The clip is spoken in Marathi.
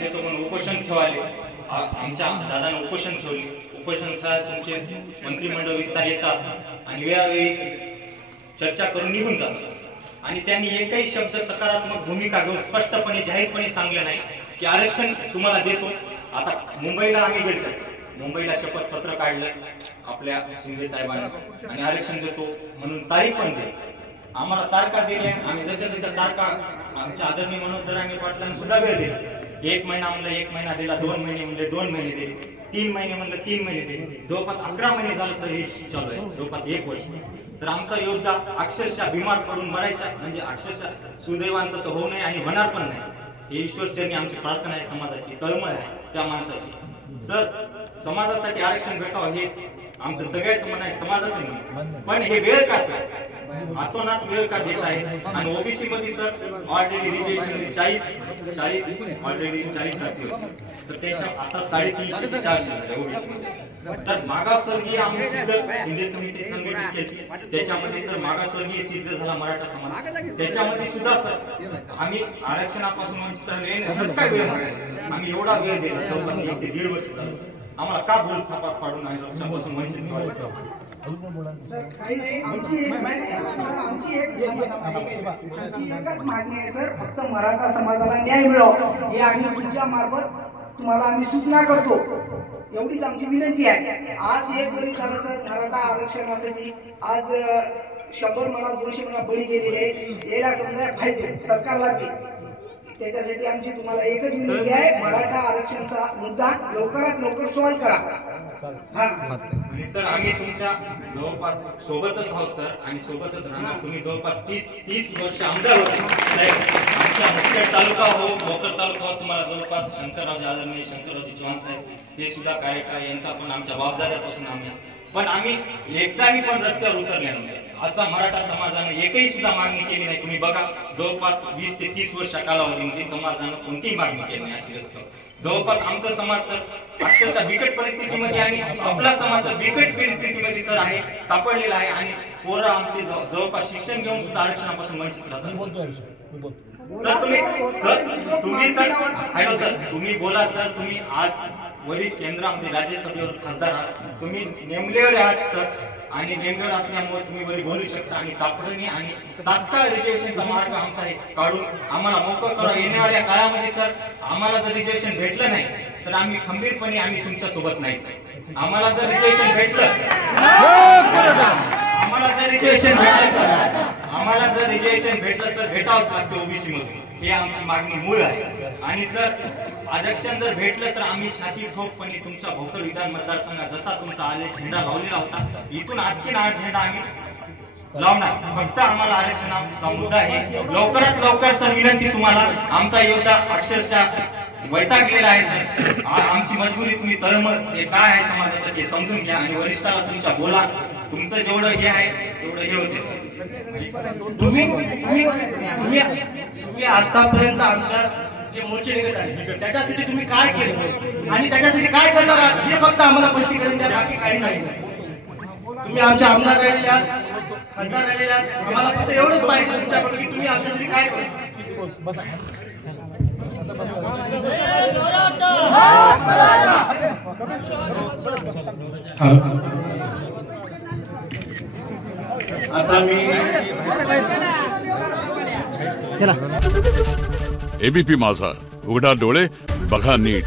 आरक्षण देतो म्हणून उपोषण ठेवाले, आमच्या दादांना उपोषण ठेवले. उपोषण तुमचे मंत्रिमंडळ विस्तार येतात आणि वेळोवेळी चर्चा करून निघून जातात आणि त्यांनी एकही शब्द सकारात्मक भूमिका घेऊन स्पष्टपणे जाहीरपणे सांगले नाही की आरक्षण तुम्हाला देतो. आता मुंबईला आम्ही गेलो, मुंबईला शपथपत्र काढलं आपल्या शिंदे साहेबांनी आणि आरक्षण देतो म्हणून तारीख पण दिली, आम्हाला तारखा दिल्या. आम्ही जशा जशा तारखा आमच्या आदरणीय मनोज दरांगे पाटलांनी सुद्धा वेळ दिला. 1 महिना म्हणलं 1 महिना दिला, 2 महिने म्हणले 2 महिने दिले, 3 महिने म्हणलं 3 महिने दिले, जवळपास 11 महिने झालं सर हे चालू आहे, जवळपास 1 वर्ष. तर आमचा योद्धा अक्षरशः बिमार पडून मरायचा, म्हणजे अक्षरशः सुदैवान तसं होऊ नये आणि होणार पण नाही. हे ईश्वरचरणी आमची प्रार्थना आहे, समाजाची तळमळ आहे त्या माणसाची. सर समाजासाठी आरक्षण भेटावं हे आमचं सगळ्याच मन आहे, समाजाचं मन. पण हे वेळ का सर, अतोनात वेळ का देत आहे. आणि ओबीसी मध्ये सर ऑलरेडी रिजर्वेशन 40 ऑलरेडी 40 जाती होती, तर त्याच्या आता 350 ते 400 झाले ओबीसी मध्ये. तर मागासवर्गीय आम्ही सिद्ध शिंदे समिती संघटित केली, त्याच्यामध्ये सर मागासवर्गीय सिद्ध झाला मराठा समाज, त्याच्यामध्ये सुद्धा सर आम्ही आरक्षणापासून वंचित राहिलो. कसं काय वेळ मागायला, आम्ही एवढा वेळ दिला, जवळपास 1 ते 1.5 वर्ष झालं. आम्हाला का बोल थापात पाडून आहे पक्षापासून वंचित व्हायचं. आमची एकच मागणी आहे सर, फक्त मराठा समाजाला न्याय मिळावा हे आम्ही तुमच्या मार्फत तुम्हाला आम्ही सूचना करतो, एवढीच आमची विनंती आहे. आज 1 वर्ष झालं सर मराठा आरक्षणासाठी, आज 100 म्हणा 200 म्हणा बळी गेलेले आहे. याला समजा फायदे सरकारला बी, त्याच्यासाठी आमची तुम्हाला एकच विनंती आहे, मराठा आरक्षणाचा मुद्दा लवकरात लवकर सॉल्व्ह करा. सर आम्ही तुमच्या जवळपास सोबतच आहोत सर आणि सोबतच राहणार. तुम्ही जवळपास 30 वर्ष आमदार होते. आमच्या मुख्य तालुका हो, भोकर तालुका हो, तुम्हाला जवळपास शंकररावजी आदरणीय शंकररावजी चव्हाण साहेब हे सुद्धा कार्यकाळ यांचा पण आमच्या बापजाद्यापासून आम्ही, पण आम्ही एकदाही पण रस्त्यावर उतरले नाही. असा मराठा समाजाने एकही सुद्धा मागणी केली नाही. तुम्ही बघा जवळपास 20 ते 30 वर्ष कालावधीमध्ये समाजानं कोणतीही मागणी केली नाही अशी रस्त्यावर. जवळपास आमचा समाज सर अक्षरशः बिकट परिस्थितीमध्ये आणि आपला समाज सर बिकट परिस्थितीमध्ये सर आहे, सापडलेला आहे. आणि पोरं आमचे जवळपास शिक्षण घेऊन सुद्धा आरक्षणापासून वंचित राहतात. हॅलो सर, तुम्ही बोला सर, तुम्ही आज वरील केंद्रामध्ये राज्यसभेवर खासदार आहात, तुम्ही नेमलेले आहात सर, आणि नेमलेवर असल्यामुळे तुम्ही वरी बोलू शकता. आणि तातडीने आणि तात्काळ रिजर्वेशनचा मार्ग आमचा आहे काढून आम्हाला मोकळं करा. येणाऱ्या काळामध्ये सर आम्हाला जर रिजर्वेशन भेटलं नाही तर आम्ही खंबीरपणे आम्ही तुमच्या सोबत नाही सर. आम्हाला जर रिजर्वेशन भेटलं, आम्हाला जर रिजर्वेशन भेटलं सर भेटावंच लागतं ओबीसी मधून, हे आमची मागणी मूळ आहे. आणि सर आरक्षण जर भेटलं तर आम्ही छाती ठोकपणे तुमच्या भोकर विधान मतदारसंघात जसा तुमचा आले झेंडा लावलेला होता, इथून आजकी ना झेंडा आम्ही लावणार. फक्त आम्हाला आरक्षणाचा मुद्दा आहे. लवकरात लवकर सर विनंती तुम्हाला, आमचा योद्धा अक्षरशः वैतागलेला आहे सर. आमची मजबुरी तुम्ही तळमळ हे काय आहे समाजासाठी समजून घ्या आणि वरिष्ठाला तुमच्या बोला. तुमचं जेवढं हे आहे तेवढं हे होते सर. तुम्ही आतापर्यंत आमच्या जे मोर्चे निघत आहे त्याच्यासाठी तुम्ही काय केलं आणि त्याच्यासाठी काय करणार आहात हे फक्त आम्हाला स्पष्टीकरण द्या, बाकी काही नाही. तुम्ही आमच्या आमदार राहिलेले आहात, खासदार राहिलेले आहात, आम्हाला फक्त एवढंच पाहिजे तुमच्याकडून की तुम्ही आमच्यासाठी काय करता. आता मी एबीपी माझा, उघडा डोळे बघा नीट.